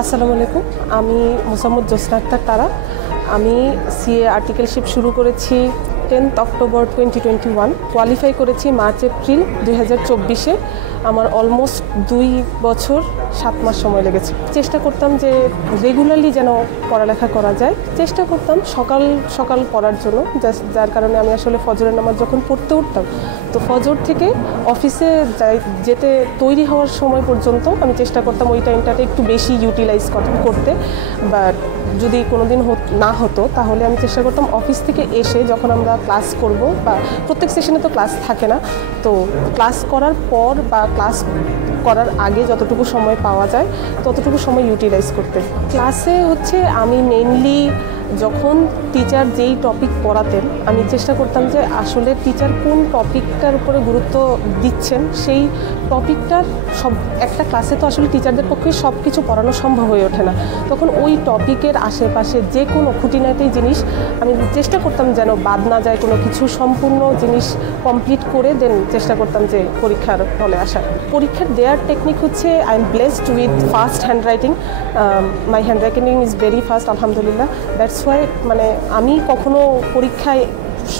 আসসালামু আলাইকুম, আমি মোসাম্মদ জোসনা আক্তার তারা। আমি সিএ আর্টিকেলশিপ শুরু করেছি 10th অক্টোবর 2021, কোয়ালিফাই করেছি মার্চ এপ্রিল 2024-এ। আমার অলমোস্ট 2 বছর 7 মাস সময় লেগেছে। চেষ্টা করতাম যে রেগুলারলি যেন পড়ালেখা করা যায়, চেষ্টা করতাম সকাল সকাল পড়ার জন্য, যার কারণে আমি আসলে ফজরের নামাজ যখন পড়তে উঠতাম, তো ফজর থেকে অফিসে যেতে তৈরি হওয়ার সময় পর্যন্ত আমি চেষ্টা করতাম ওই টাইমটাতে একটু বেশি ইউটিলাইজ করতে। বাট যদি কোনো দিন না হতো তাহলে আমি চেষ্টা করতাম অফিস থেকে এসে যখন আমরা ক্লাস করব, বা প্রত্যেক সেশনে তো ক্লাস থাকে না, তো ক্লাস করার পর বা ক্লাস করার আগে যতটুকু সময় পাওয়া যায় ততটুকু সময় ইউটিলাইজ করতে। ক্লাসে আমি মেইনলি যখন টিচার যেই টপিক পড়াতেন, আমি চেষ্টা করতাম যে আসলে টিচার কোন টপিকটার উপরে গুরুত্ব দিচ্ছেন, সেই টপিকটার একটা ক্লাসে তো আসলে টিচারদের পক্ষে সব কিছু পড়ানো সম্ভব হয়ে ওঠে না। তখন ওই টপিকের আশেপাশে যে কোনো খুঁটিনাটি জিনিস আমি চেষ্টা করতাম যেন বাদ না যায়, কোনো কিছু সম্পূর্ণ জিনিস কমপ্লিট করে দেন চেষ্টা করতাম যে পরীক্ষার হলে আসার। পরীক্ষার দেওয়ার technique I am blessed with fast hand writing. My hand writing is very fast, আলহামদুলিল্লাহ। দ্যাটস ওয়াই আমি কখনো পরীক্ষায়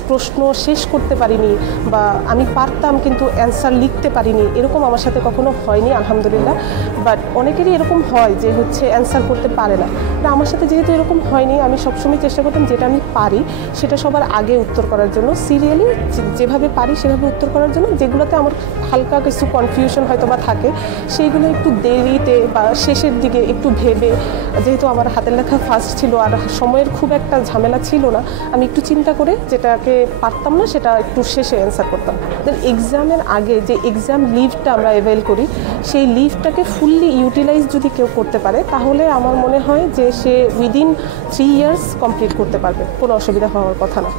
প্রশ্ন শেষ করতে পারিনি, বা আমি পারতাম কিন্তু অ্যান্সার লিখতে পারিনি, এরকম আমার সাথে কখনো হয়নি, আলহামদুলিল্লাহ। বাট অনেকেরই এরকম হয় যে অ্যান্সার করতে পারে না। আমার সাথে যেহেতু এরকম হয়নি, আমি সবসময় চেষ্টা করতাম যেটা আমি পারি সেটা সবার আগে উত্তর করার জন্য, সিরিয়ালি যেভাবে পারি সেভাবে উত্তর করার জন্য। যেগুলোতে আমার হালকা কিছু কনফিউশন হয়তো বা থাকে, সেইগুলো একটু দেরিতে বা শেষের দিকে একটু ভেবে, যেহেতু আমার হাতের লেখা ফার্স্ট ছিল আর সময়ের খুব একটা ঝামেলা ছিল না, আমি একটু চিন্তা করে যেটাকে পারতাম না সেটা একটু শেষে অ্যান্সার করতাম। দেন এক্সামের আগে যে এক্সাম লিভটা আমরা অ্যাভেল করি, সেই লিভটাকে ফুললি ইউটিলাইজ যদি কেউ করতে পারে তাহলে আমার মনে হয় যে সে উইদিন 3 ইয়ার্স কমপ্লিট করতে পারবে, কোনো অসুবিধা হওয়ার কথা না।